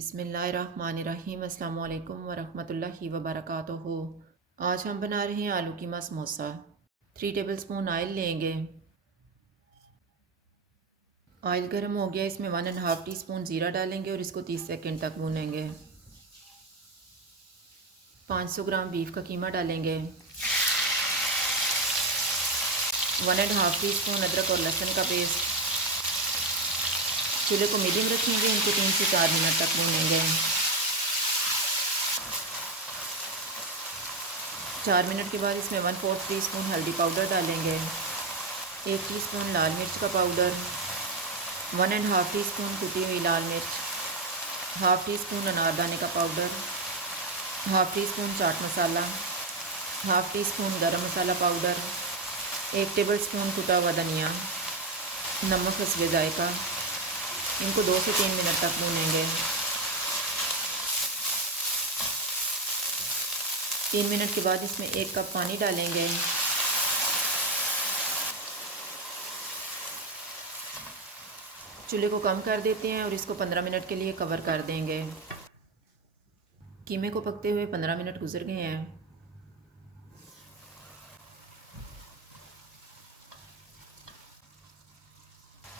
बिस्मिल्लाहिर्रहमानिर्रहीम अस्सलाम वालेकुम वरहमतुल्लाहि वबरकातुहू। आज हम बना रहे हैं आलू कीमा समोसा। 3 टेबलस्पून ऑयल लेंगे। ऑयल गर्म हो गया, इसमें 1.5 टीस्पून ज़ीरा डालेंगे और इसको 30 सेकंड तक भूनेंगे। 500 ग्राम बीफ का कीमा डालेंगे। 1.5 टीस्पून अदरक और लहसुन का पेस्ट। चूल्हे को मीडियम रखेंगे, इनको 3 से 4 मिनट तक भूनेंगे। 4 मिनट के बाद इसमें 1/4 टीस्पून हल्दी पाउडर डालेंगे। 1 टीस्पून लाल मिर्च का पाउडर, 1.5 टीस्पून कुटी हुई लाल मिर्च, हाफ़ टी स्पून अनारदाने का powder, half tea spoon chaat masala, half tea spoon गरम मसाला पाउडर, 1 टेबलस्पून कुटा हुआ धनिया, नमक हस्बे जायका। इनको 2 से 3 मिनट तक भूनेंगे। 3 मिनट के बाद इसमें 1 कप पानी डालेंगे। चूल्हे को कम कर देते हैं और इसको 15 मिनट के लिए कवर कर देंगे। कीमे को पकते हुए 15 मिनट गुजर गए हैं।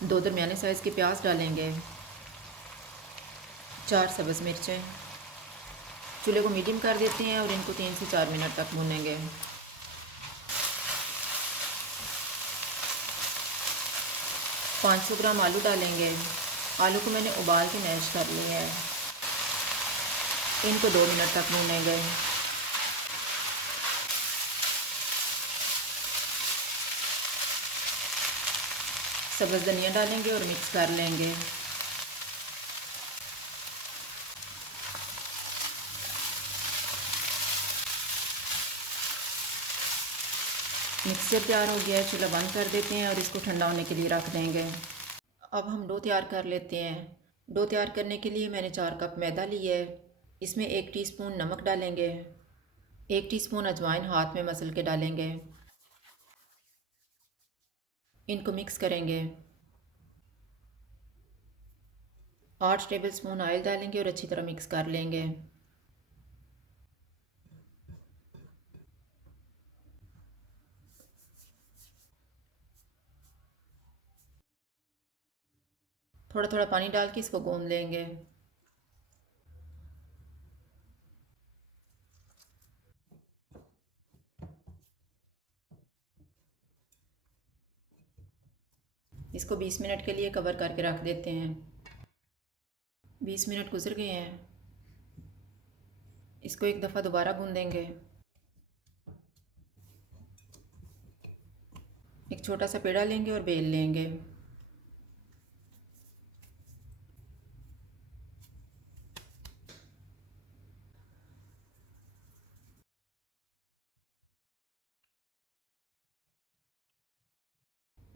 दो दरमियाने साइज़ के प्याज डालेंगे। 4 सब्ज़ मिर्चें। चूल्हे को मीडियम कर देते हैं और इनको 3 से 4 मिनट तक भूनेंगे। 500 ग्राम आलू डालेंगे। आलू को मैंने उबाल के मैश कर लिया है। इनको 2 मिनट तक भूनेंगे। सब्ज़ धनिया डालेंगे और मिक्स कर लेंगे। मिक्सचर तैयार हो गया है, चूल्हा बंद कर देते हैं और इसको ठंडा होने के लिए रख देंगे। अब हम डो तैयार कर लेते हैं। डो तैयार करने के लिए मैंने 4 कप मैदा लिया है। इसमें 1 टीस्पून नमक डालेंगे। 1 टीस्पून अजवाइन हाथ में मसल के डालेंगे। इनको मिक्स करेंगे। 8 टेबलस्पून ऑयल डालेंगे और अच्छी तरह मिक्स कर लेंगे। थोड़ा थोड़ा पानी डाल के इसको गूंद लेंगे। इसको 20 मिनट के लिए कवर करके रख देते हैं। 20 मिनट गुजर गए हैं। इसको एक दफ़ा दोबारा गूंदेंगे। एक छोटा सा पेड़ा लेंगे और बेल लेंगे।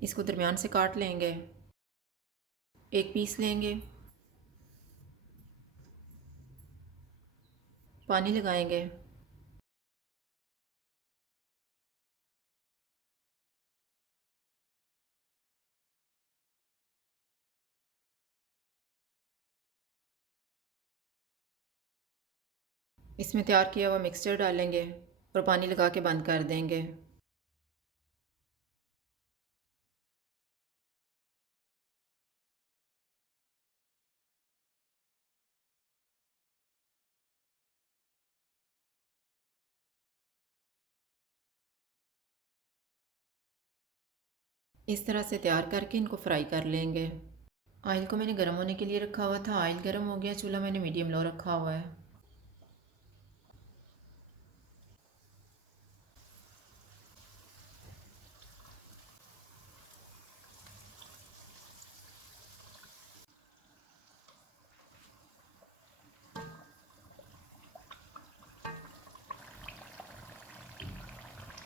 इसको दरमियान से काट लेंगे। एक पीस लेंगे। पानी लगाएंगे। इसमें तैयार किया हुआ मिक्सचर डालेंगे और पानी लगा के बंद कर देंगे। इस तरह से तैयार करके इनको फ्राई कर लेंगे। ऑयल को मैंने गर्म होने के लिए रखा हुआ था। ऑयल गर्म हो गया, चूल्हा मैंने मीडियम लो रखा हुआ है।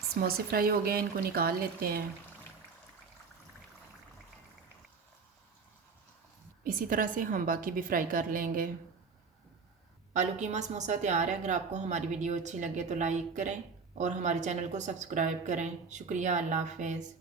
समोसे फ्राई हो गए हैं, इनको निकाल लेते हैं। इसी तरह से हम बाकी भी फ्राई कर लेंगे। आलू कीमा समोसा तैयार है। अगर आपको हमारी वीडियो अच्छी लगे तो लाइक करें और हमारे चैनल को सब्सक्राइब करें। शुक्रिया। अल्लाह हाफ़िज़।